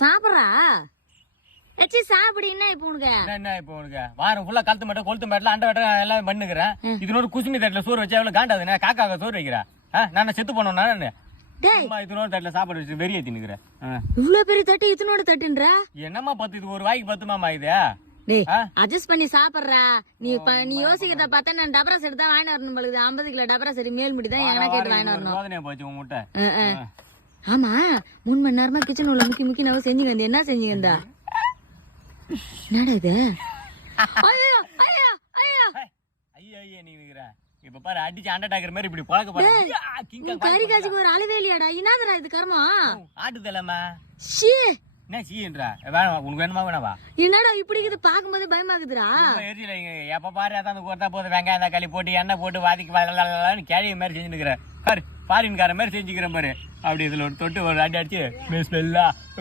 சாப்பிட்றா எச்சி சாப்பிடு. என்ன இப்போ உனக்கு வாரம் ஃபுல்லா கழுத்து மட்டும் கொளுத்து மட்டும் அண்டை வெட்ட எல்லாம் பண்ணுகிறேன். இதனோட குசுமி தட்டுல சோறு வச்சா எவ்வளவு காண்டாது. காக்காக சோறு வைக்கிறேன். நான் செத்து போனோம். இதனோட தட்டுல சாப்பாடு வச்சு வெறிய தின்னுக்கிறேன். இவ்வளவு பெரிய தட்டு இதனோட தட்டுன்ற என்னமா பத்து இது ஒரு வாய்க்கு பத்துமாமா இது. அட்ஜஸ்ட் பண்ணி சாப்பிடுறா. நீ யோசிக்கிறத பார்த்தா நான் டபரா செட் தான் வாங்கிட்டு வரணும். 50 கிலோ டபரா செடி மேல் முடி தான் எங்கன்னா கேட்டு வாங்கிட்டு வரணும். சோதனையா போச்சு உன் முட்டை. ஆமா 3 மணி நேரமா கிச்சன் உள்ள முக்கி நம்ம செஞ்சுங்க. என்ன செஞ்சுங்க? என்னடா இது? ஐயோ ஐயோ ஐயோ ஐயோ ஐயோ நீ இப்ப பாரு அடிச்சு அண்டட்டாக்குற மாதிரி இப்படி பழக்க பாரு. கறி காய்ச்சிக்கு ஒரு அளவே இல்லையாடா. என்னதுடா இது கர்மம்? ஆட்டுதலமா ஷீ என்ன சீன்றா வேணாம். உனக்கு வேணுமா வேணாவா? என்னடா இப்படி இது பாக்கும்போது பயமாக்குதுடா. எரிச்சல எப்ப பாரு அதான் கொடுத்தா போது வெங்காயம் தக்காளி போட்டு எண்ணெய் போட்டு வாதிக்கு கேள்வி மாதிரி செஞ்சுருக்கிறேன். பாரு ஃபாரின்கார மாதிரி செஞ்சுக்கிறேன் பாரு. அப்படி இதுல ஒரு தொட்டு ஒரு அடி அடிச்சு ஸ்மெல்லா